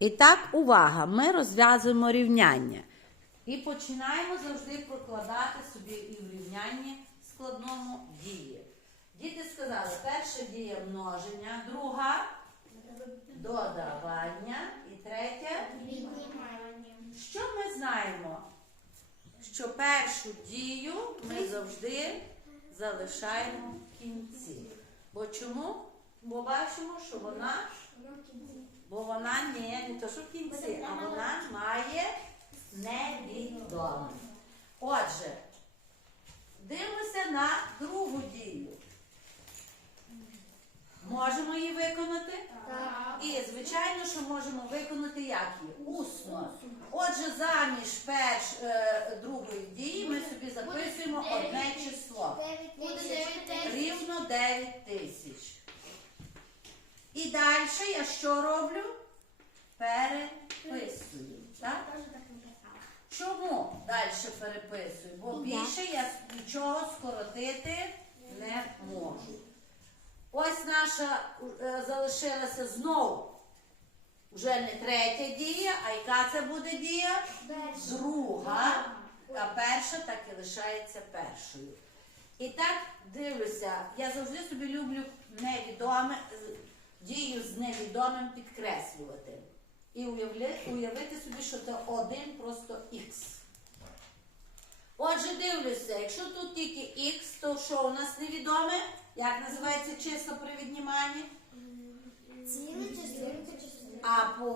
І так, увага, ми розв'язуємо рівняння. І починаємо завжди прокладати собі і в рівнянні складному дії. Діти сказали, перша дія множення, друга додавання і третя. Що ми знаємо? Що першу дію ми завжди залишаємо в кінці. Бо чому? Бо бачимо, що вона, бо вона не, не то, що в кінці, а вона має невідоме. Отже, дивимося на другу дію. Можемо її виконати? І, звичайно, що можемо виконати як її? Усно. Отже, заміж перш, е, другої дії ми собі записуємо одне число. Рівно 9 тисяч. І далі я що роблю? Переписую. Так? Чому далі переписую? Бо більше я нічого скоротити не можу. Ось наша е, залишилася знову. Вже не третя дія, а яка це буде дія? Друга. А перша так і лишається першою. І так дивлюся, я завжди собі люблю невідоме, дію з невідомим підкреслювати. І уявити собі, що це один просто х. Отже, дивлюся, якщо тут тільки х, то що у нас невідоме? Як називається число при відніманні? А по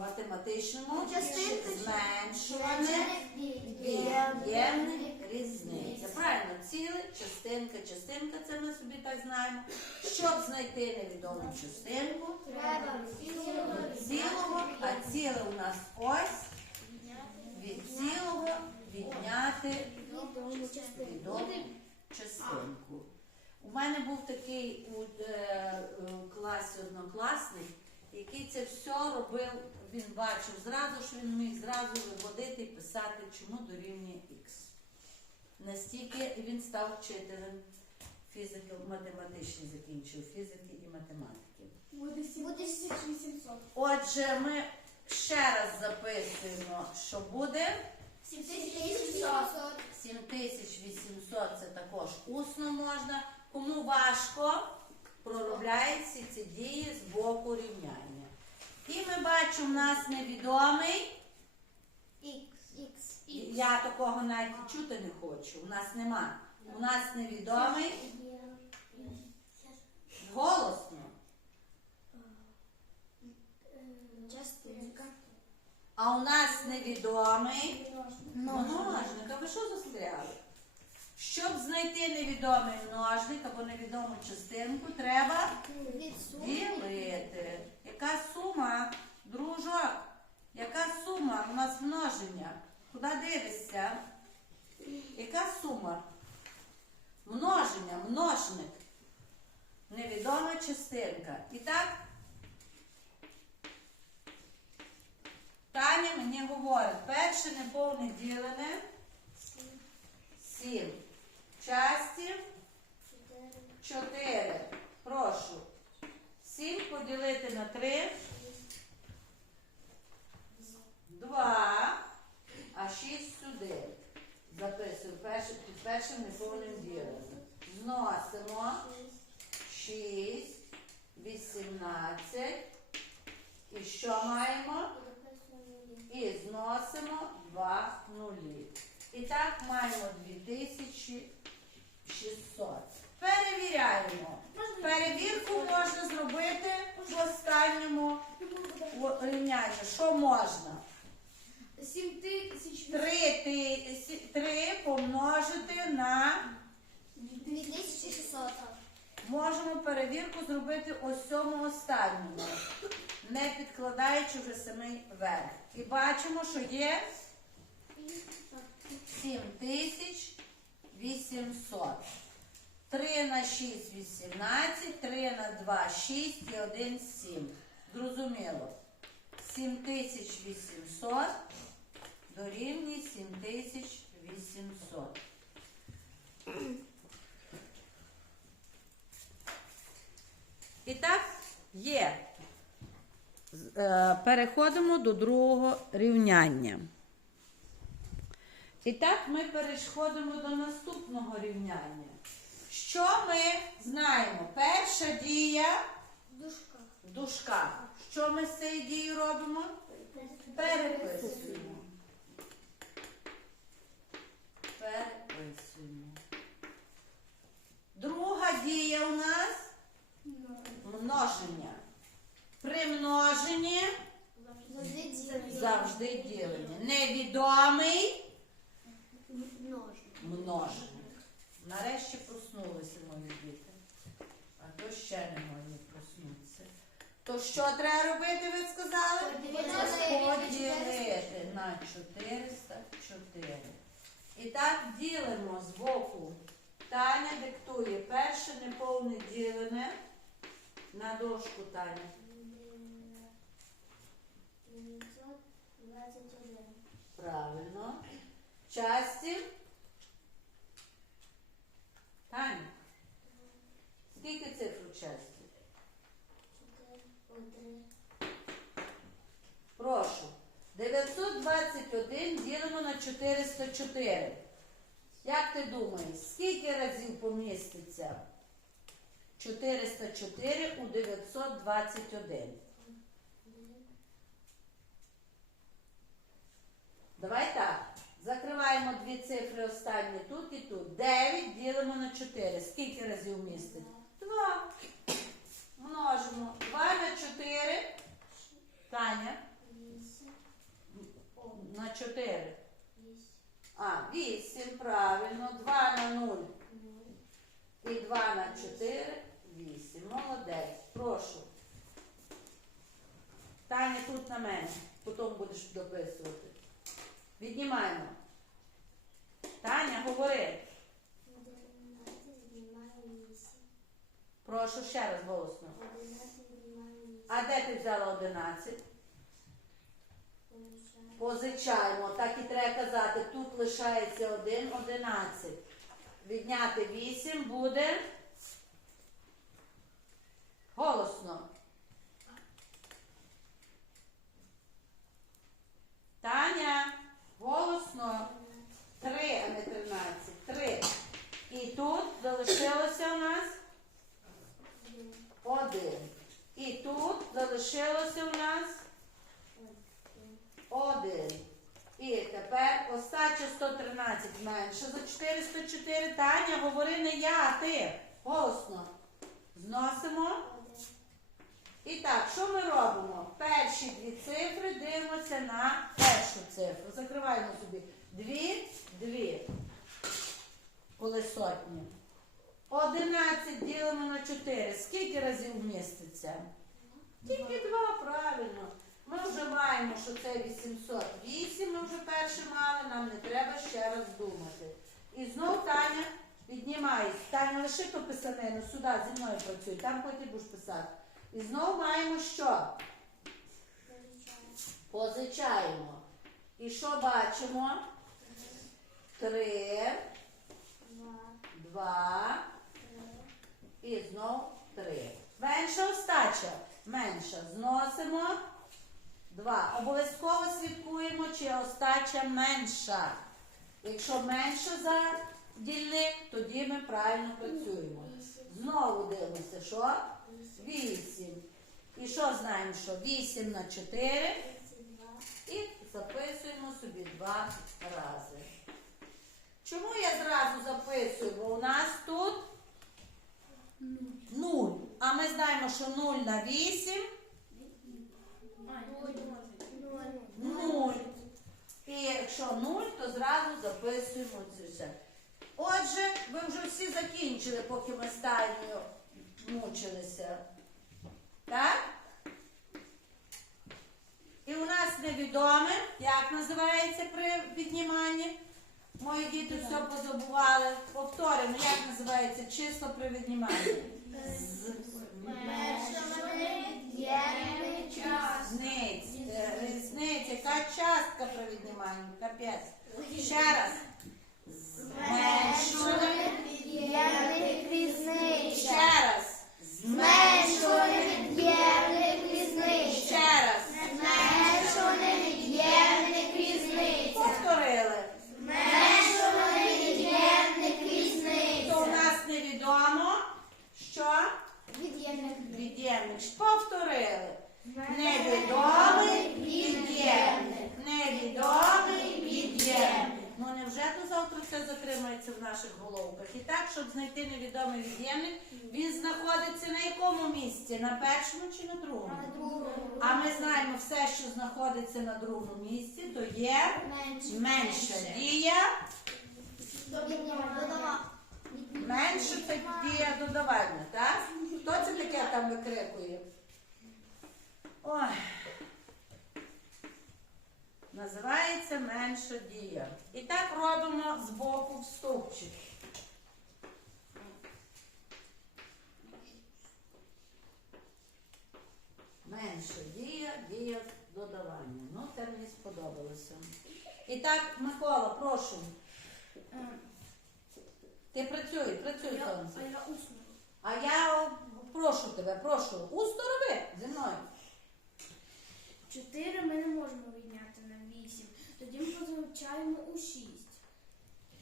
математичному Частинки. зменшуване від'ємне різниця. Правильно, ціле, частинка, частинка, це ми собі так знаємо. Щоб знайти невідому частинку цілого, а ціле у нас ось від цілого відняти відому частинку. У мене був такий е, у класі однокласник, який це все робив, він бачив зразу, що він міг зразу виводити і писати, чому дорівнює х. Настільки він став вчителем фізики, математичний закінчив фізики і математики. Буде 7800. Отже, ми ще раз записуємо, що буде 7800. 7800 це також усно можна. Кому важко, проробляють всі ці дії з боку рівняння. І ми бачимо, у нас невідомий. X. Я такого навіть чути не хочу. У нас нема. У нас невідомий голосно. Частинка. А у нас невідомий множник. А ви що застряли? Щоб знайти невідомий множник або невідому частинку, треба ділити. Яка сума, дружок? Яка сума? У нас множення. Куди дивишся? Яка сума? Множення, множник. Невідома частинка. І так, Таня мені говорить, перше неповне ділене 7. Часті 4. Прошу. 7 поділити на 3. 2. А 6 сюди. Записую перше, під першим неповним діленим. Зносимо 6, 18. І що маємо? І зносимо 2 нулі. І так маємо 2600. Перевіряємо. Перевірку можна зробити в останньому у- рівнянні. Що можна? 7000. 3, ти- 3 помножити на. 2600. Можемо перевірку зробити ось цьому останньому, не підкладаючи вже самий верх. І бачимо, що є 7800. 3 на 6 18, 3 на 2 6 і 1 7. Зрозуміло. 7800 дорівнює 7800. І так є е, Переходимо до другого рівняння. І так ми переходимо до наступного рівняння. Що ми знаємо? Перша дія Дужка. в дужках. Що ми з цією дією робимо? Переписуємо. Переписуємо. Друга дія у нас множення. При множенні завжди ділення. Невідомий множник. Нарешті проснулися мої діти. А то ще не могли проснутися. То що треба робити, ви сказали? Поділити. Поділити на 404. І так ділимо з боку. Таня диктує перше неповне ділене на дошку Таня. Правильно. Часті. Таня. Скільки цифр у часті? Прошу. 921 ділимо на 404. Як ти думаєш, скільки разів поміститься 404 у 921? Давай так. Закриваємо дві цифри останні тут і тут. 9 ділимо на 4. Скільки разів містить? 2. Множимо. 2 на 4. Таня. На 4. А, 8, правильно. 2 на 0. І 2 на 4. 8. Молодець. Прошу. Таня тут на мене. Потім будеш дописувати. Віднімаємо. Таня, говори. Прошу ще раз голосно. А де ти взяла 11? Позичаємо. Так і треба казати. Тут лишається 1, 11. Відняти 8 буде. Голосно. Таня, голосно. 3, а не 13. 3. І тут залишилося у нас 1. І тут залишилося у нас 1. І тепер остача 113 менше за 404. Таня, говори не я, а ти. Голосно. Зносимо. І так, що ми робимо? Перші дві цифри дивимося на першу цифру. Закриваємо собі. Дві, дві. Коли сотні. 11 ділимо на 4. Скільки разів вміститься? Тільки два, правильно. Ми вже маємо, що це 808, ми вже перше мали, нам не треба ще раз думати. І знов Таня піднімає. Таня, лиши ту писанину, сюди зі мною працюй, там потім будеш писати. І знов маємо що? Позичаємо. І що бачимо? Три, два і знов три. Менша остача. Менша. Зносимо. Два. Обов'язково слідкуємо, чи остача менша. Якщо менша за дільник, тоді ми правильно працюємо. Знову дивимося, що? Вісім. І що знаємо, що 8 на 4 і записуємо собі два рази. Чому я зразу записую? Бо у нас тут 0. А ми знаємо, що 0 на 8 0. І якщо 0, то зразу записуємо це все. Отже, ви вже всі закінчили, поки ми з мучилися. Так? І у нас невідоме, як називається при підніманні. Мої діти все позабували. Повторимо, як називається число при відніманні. З- Різниця. Яка частка при відніманні? Капець. Ще раз. Зменшуємо. Ще раз. Зменшуємо. Ще наших головках. І так, щоб знайти невідомий від'ємник, він знаходиться на якому місці? На першому чи на другому? А ми знаємо, все, що знаходиться на другому місці, то є менша дія. Менше це дія додавання, так? Хто це таке там викрикує? Ой. Називається менша дія. І так робимо з боку в стовпчик. Менша дія, дія додавання. Ну, це мені сподобалося. І так, Микола, прошу. Ти працюй, працюй, сонце. я усно. А я о, прошу тебе, прошу, усно роби зі мною. 4 ми не можемо відняти на 8. Тоді ми позначаємо у 6.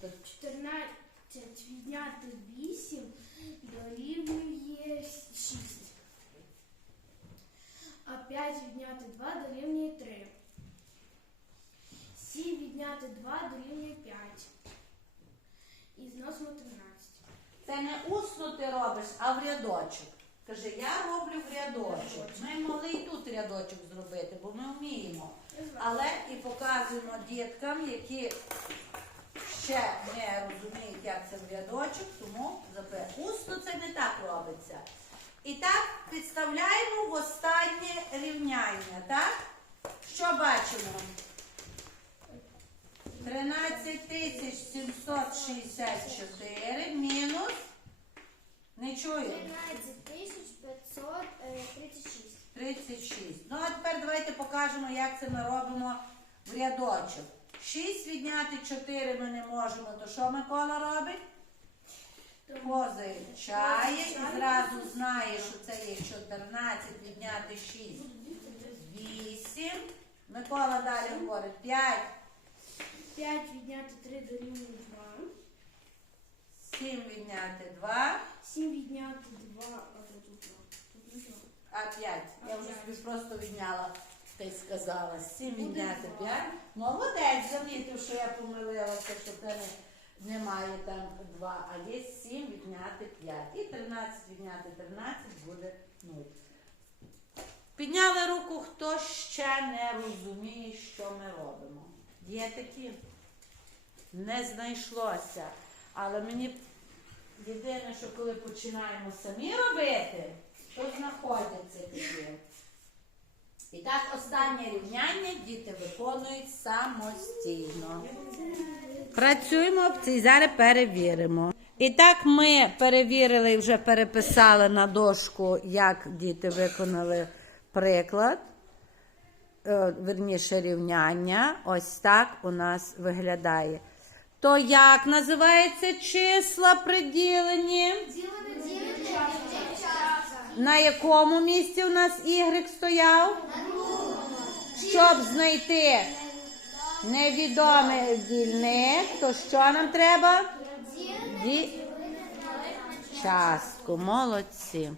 Так, 14 відняти 8 дорівнює 6. А 5 відняти 2 дорівнює 3. 7 відняти 2 дорівнює 5. І зносимо 13. Це не усно ти робиш, а в рядочок. Кажи, я роблю в рядочок. Ми могли і тут рядочок зробити, бо ми вміємо. Але і показуємо діткам, які ще не розуміють, як це в рядочок, тому запе- усно це не так робиться. І так підставляємо в останнє рівняння, так? Що бачимо? 13 тисяч 764 мінус. Не чую. 13 тисяч 536. 36. Ну а тепер давайте покажемо, як це ми робимо в рядочок. 6 відняти 4 ми не можемо, то що Микола робить? Позичає і зразу знає, що це є 14 відняти 6. 8. Микола далі говорить 5, 5 відняти 3 дорівнює 2. 7 відняти 2, 7 відняти 2, а тут 2. Тут не 2. а 5. Я вже собі просто відняла, ти й сказала. 7 відняти 5. Молодець, замітив, що я помилилася, що це не, немає там 2, а є 7 відняти 5. І 13 відняти 13 буде 0. Підняли руку, хто ще не розуміє, що ми робимо. Є такі? Не знайшлося. Але мені єдине, що коли починаємо самі робити, то знаходяться такі. І так, останнє рівняння діти виконують самостійно. Працюємо в цій зараз перевіримо. І так ми перевірили і вже переписали на дошку, як діти виконали приклад, верніше рівняння. Ось так у нас виглядає. То як називається числа приділені? На якому місці у нас Y стояв? Щоб знайти невідомий дільник, то що нам треба? Ді... Частку, молодці.